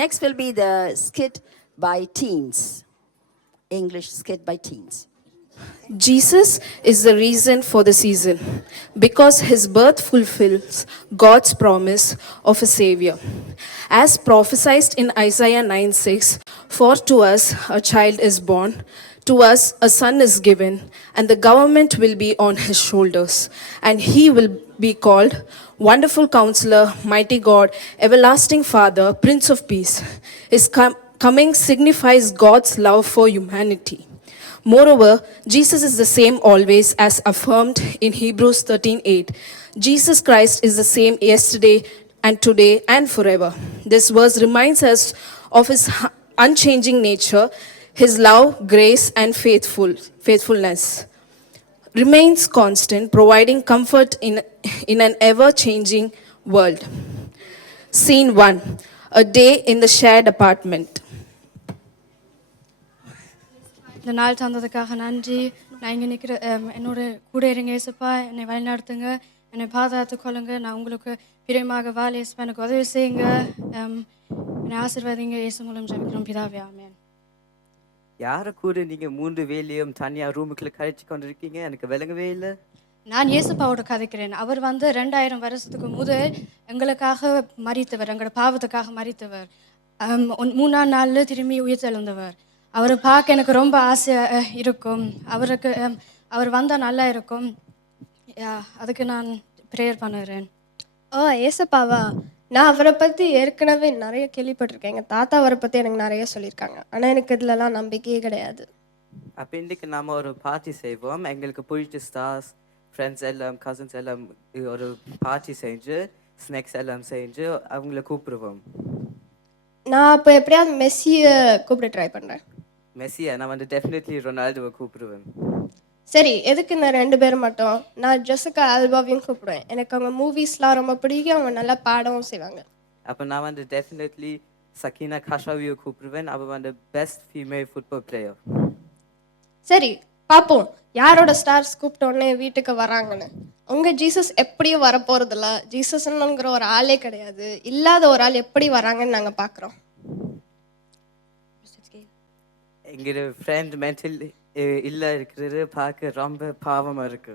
Next will be the skit by teens, English skit by teens. Jesus is the reason for the season because his birth fulfills God's promise of a savior. As prophesied in Isaiah 9:6, for to us a child is born, to us a son is given, and the government will be on his shoulders, and he will be called Wonderful Counselor, Mighty God, Everlasting Father, Prince of Peace. His coming signifies God's love for humanity. Moreover, Jesus is the same always as affirmed in Hebrews 13:8. Jesus Christ is the same yesterday and today and forever. This verse reminds us of his unchanging nature, his love, grace, and faithfulness remains constant, providing comfort in an ever-changing world. Scene 1. A day in the shared apartment. இந்த நாள் தந்ததுக்காக நன்றி. நான் இங்கே நிற்கிற என்னோட கூட இருங்க ஏசப்பா, என்னை வழிநடத்துங்க, என்னை பாதுகாத்து கொள்ளுங்க. நான் உங்களுக்கு பிரியமாக வாழ ஏசப்பா எனக்கு உதவி செய்யுங்க. என்னை ஆசீர்வாதிங்க. இயேசு மூலம் ஜெபிக்கிறோம் பிதாவே, ஆமென். யாரை கூட நீங்க 3 வேலையும் தனியா ரூமுக்குள்ள கழிச்சு கொண்டிருக்கீங்க? எனக்கு விளங்கவே இல்லை. நான் இயேசுப்பாவோட கதைக்கிறேன். அவர் 2000 வருஷத்துக்கு முதல் எங்களுக்காக மரித்தவர், எங்களோட பாவத்துக்காக மரித்தவர். 3ஆம் நாளில் திரும்பி உயிர்த்தெழுந்தவர். அவரை பார்க்க எனக்கு ரொம்ப ஆசையாக இருக்கும். அவர் வந்தால் நல்லா இருக்கும். அதுக்கு நான் ப்ரேயர் பண்ணுறேன். ஏசப்பாவா? நான் அவரை பற்றி ஏற்கனவே நிறைய கேள்விப்பட்டிருக்கேன். எங்கள் தாத்தா அவரை பற்றி எனக்கு நிறைய சொல்லியிருக்காங்க. ஆனால் எனக்கு இதிலலாம் நம்பிக்கையே கிடையாது. அப்போ இன்றைக்கு நாம் ஒரு பார்ட்டி செய்வோம். எங்களுக்கு பிடிச்ச ஸ்டார்ஸ், ஃப்ரெண்ட்ஸ் எல்லாம், கசின்ஸ் எல்லாம் ஒரு பார்ட்டி செஞ்சு ஸ்நாக்ஸ் எல்லாம் செஞ்சு அவங்கள கூப்பிடுவோம். நான் அப்போ எப்படியாவது மெஸ்ஸியை கூப்பிட ட்ரை பண்ணுறேன். மெஸ்ஸியா? நான் டெஃபினெட்லி ரொனால்டோவை கூப்பிடுவேன். சரி, எதுக்கு இந்த 2 பேர் மட்டும்? நான் ஜெசிகா ஆல்பாவையும் கூப்பிடுவேன். எனக்கு அவங்க மூவிஸ்லாம் ரொம்ப பிடிக்கும். அவங்க நல்லா பாடவும் செய்வாங்க. அப்போ நான் டெஃபினெட்லி சக்கீனா கஷாவியை கூப்பிடுவேன். அவள் பெஸ்ட் ஃபீமேல் ஃபுட்பால் பிளேயர். சரி, பார்ப்போம் யாரோட ஸ்டார்ஸ் கூப்பிட்டோடனே வீட்டுக்கு வராங்கன்னு. உங்கள் ஜீசஸ் எப்படியும் வரப்போகிறதில்ல. ஜீசஸ்ங்கிற ஒரு ஆளே கிடையாது. இல்லாத ஒரு ஆள் எப்படி வராங்கன்னு நாங்கள் பார்க்குறோம். எங்களோட ஃப்ரெண்ட் மென்டல் இல்லை இருக்கிறது பார்க்க ரொம்ப பாவமாக இருக்கு.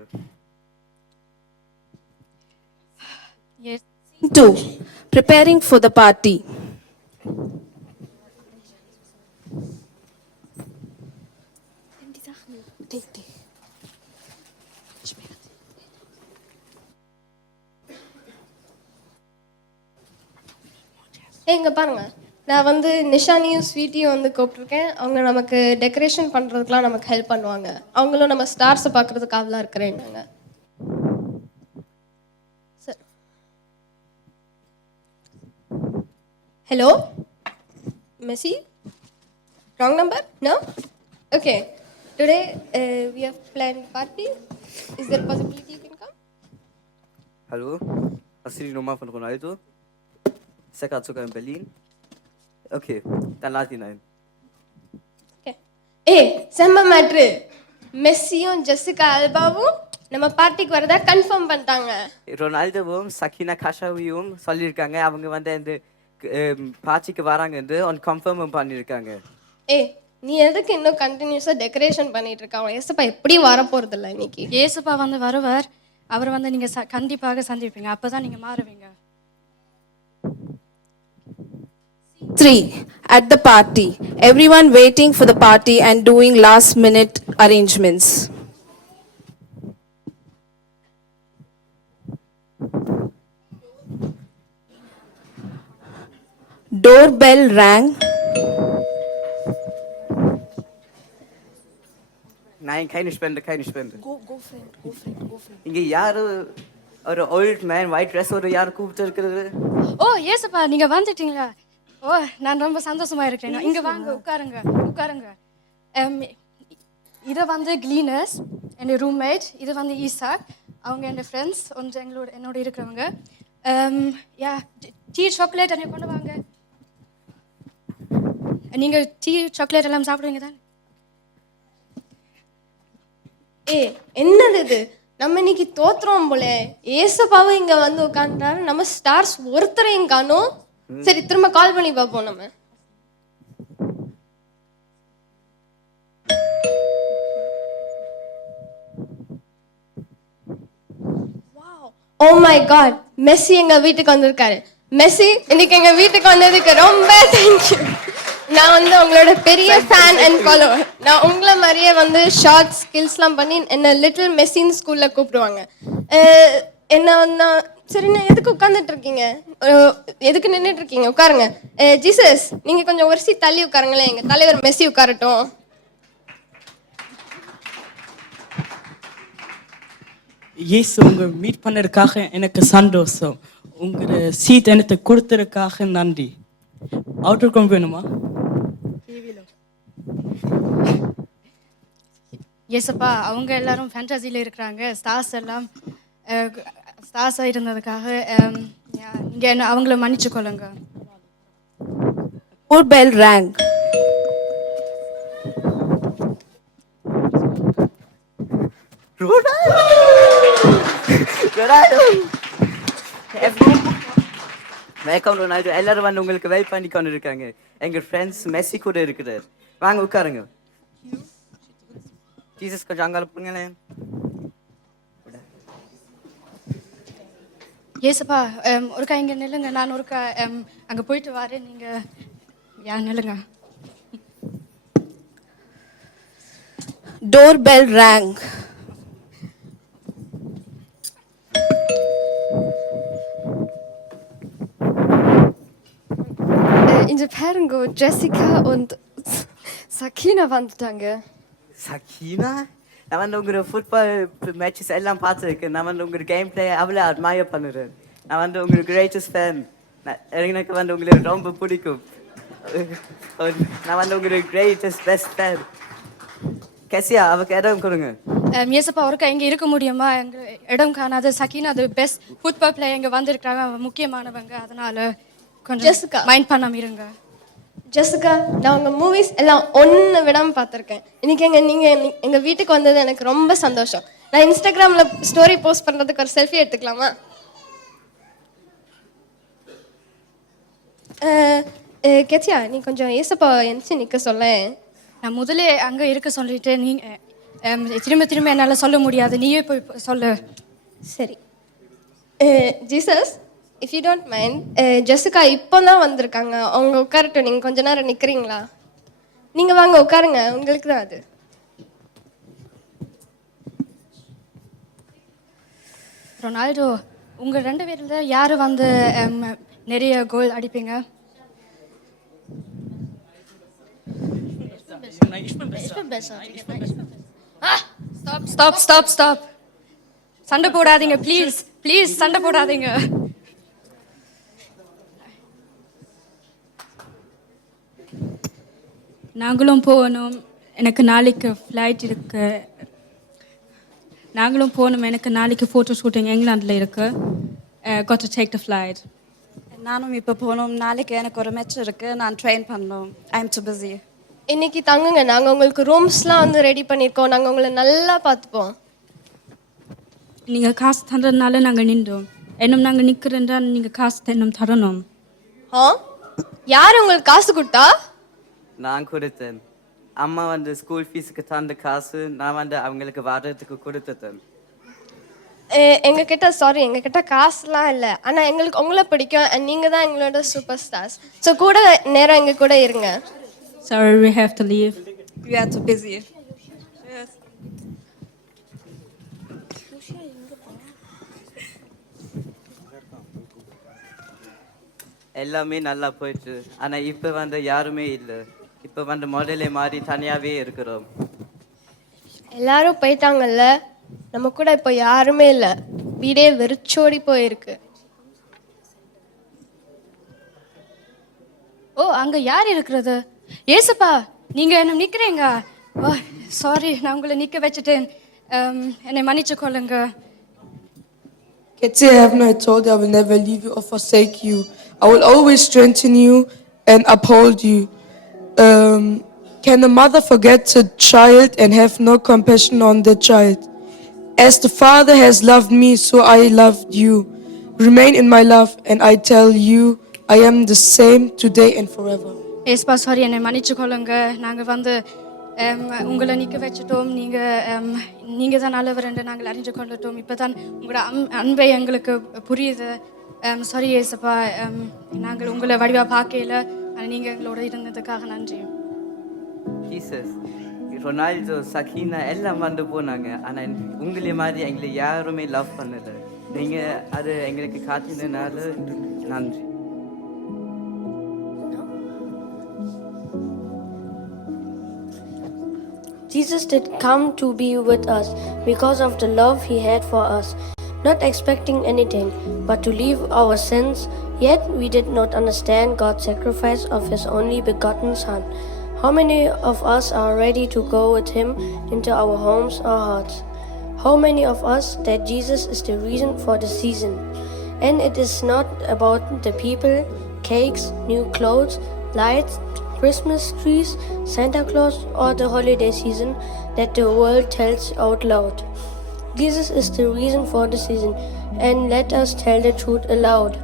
2. Preparing for the party. இங்கே பாருங்க, நான் நிஷானியும் ஸ்வீட்டியும் கூப்பிட்ருக்கேன். அவங்க நமக்கு டெக்கரேஷன் பண்ணுறதுக்குலாம் நமக்கு ஹெல்ப் பண்ணுவாங்க. அவங்களும் நம்ம ஸ்டார்ஸை பார்க்குறதுக்கு ஆவலாக இருக்கிறேன். நாங்கள் sir, hello Messi, wrong number? No, okay. Today we have planned party. Is there a possibility you can come? Hallo, hast du die Nummer von Ronaldo? Ist er gerade sogar in Berlin? Okay, dann lad ihn ein. Okay. செம்ம matter. மெஸ்ஸியும் Jessica ஆல்பாவும் நம்ம பார்ட்டிக்கு வரதா confirm பண்ணிட்டாங்க. ரொனால்டோவும் சக்கீனா கஷாவியும் சொல்லியிருக்காங்க அவங்க இந்த பார்ட்டிக்கு வராங்கன்னு கன்ஃபார்ம் பண்ணியிருக்காங்க. நீ எதுக்கு இன்னும் கண்டினியூஸாக டெக்கரேஷன் பண்ணிட்டு இருக்க? அவன் ஏசப்பா எப்படி வரப்போறது இல்லை இன்னைக்கு. ஏசப்பா வருவார். அவர் நீங்கள் கண்டிப்பாக சந்திப்பீங்க. அப்போ தான் நீங்கள் மாறுவீங்க. 3. At the party. Everyone waiting for the party and doing last-minute arrangements. Doorbell rang. Nein, keine Spende, keine Spende. Go friend. இங்கே யாரு ஒரு ஓல்ட் மேன் ஒயிட் ட்ரெஸ் ஒரு யார் கூப்பிட்டு இருக்கிறது? ஏசப்பா நீங்கள் வந்துட்டீங்களா? நான் ரொம்ப சந்தோஷமா இருக்கிறேன். இங்கே வாங்க, உட்காருங்க. இது கிளீனர்ஸ், என் ரூம்மேட். இது ஈசாக், அவங்க என் ஃப்ரெண்ட்ஸ் என்னோட இருக்கிறவங்க. டீ சாக்லேட் என்ன கொண்டு வாங்க. நீங்கள் டீ சாக்லேட் எல்லாம் சாப்பிடுவீங்க தான்? என்னது இது? நம்ம இன்னைக்கு தோத்துறோம் போல. ஏசப்பாவும் இங்க உட்காந்துட்டாரு. நம்ம ஸ்டார்ஸ் ஒருத்தரையும் காணோம். சரி திரும்ப கால் பண்ணி பார்ப்போம் நம்ம. ஓ மை காட், மெஸ்ஸி எங்க வீட்டுக்கு வந்திருக்காரு. மெஸ்ஸி இன்னைக்கு எங்க வீட்டுக்கு வந்ததுக்கு ரொம்ப தேங்க்யூ. நான் வந்து உங்களோட பெரிய ஃபேன் அண்ட் ஃபாலோவர். நான் உங்களை மாதிரியே வந்து ஷார்ட் ஸ்கில்ஸ்லாம் பண்ணி என்ன லிட்டில் மெஸ்ஸின்னு ஸ்கூல்ல கூப்பிடுவாங்க. என்ன வந்து சரி, நான் எதுக்கு உட்காந்துட்டு இருக்கீங்க, எதுக்கு நின்றுட்டு இருக்கீங்க, உட்காருங்க. ஜீசஸ் நீங்க கொஞ்சம் ஒரு சீட் தள்ளி உட்காருங்களேன், எங்க தலைவர் மெஸ்ஸி உட்காரட்டும். இயேசு உங்க மீட் பண்ணதுக்காக எனக்கு சந்தோஷம். உங்களோட சீட் எனக்கு கொடுத்ததுக்காக நன்றி. அவுட்டர் வேணுமா? ஏசப்பா அவங்க எல்லாரும் ஃபேண்டசியில் இருக்கிறாங்க. ஸ்டார்ஸ் எல்லாம் ஸ்டார்ஸாக இருந்ததுக்காக நீங்கள் என்ன அவங்கள மன்னிச்சுக்கொள்ளுங்க. Doorbell rang. Welcome Ronaldo. எல்லாரும் வந்து உங்களுக்கு வெயிட் பண்ணி கொண்டு இருக்காங்க. எங்க ஃப்ரெண்ட்ஸ் மெஸ்ஸி கூட இருக்கிறார். வாங்க உட்காருங்க. ஜீசஸ் கொஞ்சம் அங்கால போங்களேன். ஏசப்பா ஒருக்கா இங்கே நில்லுங்க, நான் ஒருக்கா அங்கே போயிட்டு வரேன், நீங்கள் நில்லுங்க. Doorbell rang. இங்க பாருங்க, ஜெசிகா und Sakina வந்துட்டாங்க. சக்கீனா, நான் வந்து உங்களோட ஃபுட்பால் மேட்சஸ் எல்லாம் பார்த்துருக்கேன். நான் வந்து உங்களோட கேம் பிளே அவ்வளோ அட்மையர் பண்ணுறேன். நான் வந்து உங்களோட கிரேட்டஸ்ட் ஃபேன். எனக்கு வந்து உங்களுக்கு ரொம்ப பிடிக்கும். நான் வந்து உங்களோட கிரேட்டஸ்ட் பெஸ்ட் ஃபேன். கெசியா, அவருக்கு இடம் கொடுங்க. ஏசப்பா ஒருக்கா இங்கே இருக்க முடியுமா? எங்கள் இடம் காணாது. சக்கீனா அது பெஸ்ட் ஃபுட்பால் பிளேயர் இங்கே வந்திருக்கிறாங்க, அவங்க முக்கியமானவங்க. அதனால கொஞ்சம் ஜெசிகா. மைண்ட் பண்ணாம இருங்க. ஜெசிகா, நான் உங்கள் மூவிஸ் எல்லாம் ஒன்று விடாமல் பார்த்துருக்கேன். இன்னைக்கு நீங்கள் எங்கள் வீட்டுக்கு வந்தது எனக்கு ரொம்ப சந்தோஷம். நான் இன்ஸ்டாகிராமில் ஸ்டோரி போஸ்ட் பண்ணுறதுக்கு ஒரு செல்ஃபி எடுத்துக்கலாமா? கெத்தியா, நீ கொஞ்சம் ஏசப்பா எந்திச்சு நிற்க சொல்ல. நான் முதலே அங்கே இருக்க சொல்லிட்டு நீங்கள் திரும்ப என்னால் சொல்ல முடியாது, நீயே போய் சொல்லு. சரி. Jesus, if you don't mind, Jessica இப்போ தான் வந்திருக்காங்க. அவங்க உட்காரட்டும், நீங்கள் கொஞ்ச நேரம் நிற்கிறீங்களா? நீங்கள் வாங்க உட்காருங்க, உங்களுக்கு தான் அது. ரொனால்டோ, உங்கள் 2 பேரில் யார் வந்து நிறைய கோல் அடிப்பீங்க? ஸ்டாப். சண்டை போடாதீங்க ப்ளீஸ், சண்டை போடாதீங்க. நாங்களும் போகணும், எனக்கு நாளைக்கு ஃப்ளைட் இருக்கு. நாங்களும் போகணும், எனக்கு நாளைக்கு ஃபோட்டோ ஷூட்டிங் இங்கிலாண்டில் இருக்கு. got to take the flight. நானும் இப்போ போகணும், நாளைக்கு எனக்கு ஒரு மேட்ச் இருக்கு, நான் ட்ரெயின் பண்ணணும். I am too busy. இன்னைக்கு தங்குங்க, நாங்கள் உங்களுக்கு ரூம்ஸ்லாம் வந்து ரெடி பண்ணியிருக்கோம். நாங்கள் உங்களை நல்லா பார்த்துப்போம். நீங்கள் காசு தரதுனால நாங்கள் நின்றோம். இன்னும் நாங்கள் நிற்கிறேன்டா, நீங்கள் காசு இன்னும் தரணும். ஆ, யார் உங்களுக்கு காசு கொடுத்தா? நான் கொடுத்தேன். அம்மா வந்து ஸ்கூல் ஃபீஸுக்கு தந்த காசு நான் வந்து அவங்களுக்கு வர்றதுக்கு கொடுத்துட்டேன். எங்ககிட்ட காசுலாம் இல்லை. ஆனால் எங்களுக்கு உங்களை பிடிக்கும். நீங்கள் தான் எங்களோட சூப்பர் ஸ்டார்ஸ். ஸோ கூட நேரம் எங்கள் கூட இருங்க. Sorry, we have to leave. We are too busy. எல்லாமே நல்லா போயிட்டு, ஆனால் இப்போ வந்து யாருமே இல்லை. இப்போ வந்து முதலே மாதிரி தனியாகவே இருக்கிறோம். எல்லாரும் போயிட்டாங்கல்ல, நம்ம கூட இப்போ யாருமே இல்லை. வீடே வெறிச்சோடி போயிருக்கு. ஓ, அங்கே யார் இருக்கிறது? ஏசப்பா, நீங்கள் என்ன நிற்கிறீங்க? ஓ சாரி, நான் உங்களை நிற்க வச்சுட்டேன். என்னை மன்னிச்சு கொள்ளுங்க. Ketsia, haven't I told you I will never leave you or forsake you? I will always strengthen you and uphold you. Can a mother forget a child and have no compassion on the child? As the Father has loved me, so I loved you. Remain in my love, and I tell you, I am the same today and forever. Aespa sorry என்னை மன்னிச்சு கொள்ளுங்க நாங்கள் வந்து உங்களை நிற்க வச்சுட்டோம் நீங்கள் தான் நல்லவர் என்று நாங்கள் அறிஞ்சு கொண்டுட்டோம் இப்போ தான் உங்களோட அன்பை எங்களுக்கு புரியுது சாரி ஏசப்பா நாங்கள் உங்களை வடிவாக பார்க்கல ஆனால் நீங்கள் எங்களோட இருந்ததுக்காக நன்றி. ஜீசஸ் ரொனால்டோ சகீனா எல்லாம் வந்து போனாங்க ஆனால் உங்களை மாதிரி எங்களை யாருமே லவ் பண்ணலை. நீங்கள் அது எங்களுக்கு காட்டினதுனால நன்றி. Jesus did come to be with us because of the love he had for us, not expecting anything but to leave our sins, yet we did not understand God's sacrifice of his only begotten Son. How many of us are ready to go with him into our homes or hearts? How many of us that Jesus is the reason for the season? And it is not about the people, cakes, new clothes, lights, Christmas trees, Santa Claus, or the holiday season that the world tells out loud. Jesus is the reason for the season, and let us tell the truth aloud.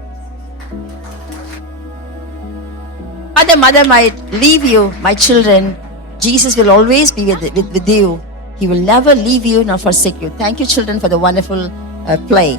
Mother might leave you, my children. Jesus will always be with you. He will never leave you nor forsake you. Thank you, children, for the wonderful play.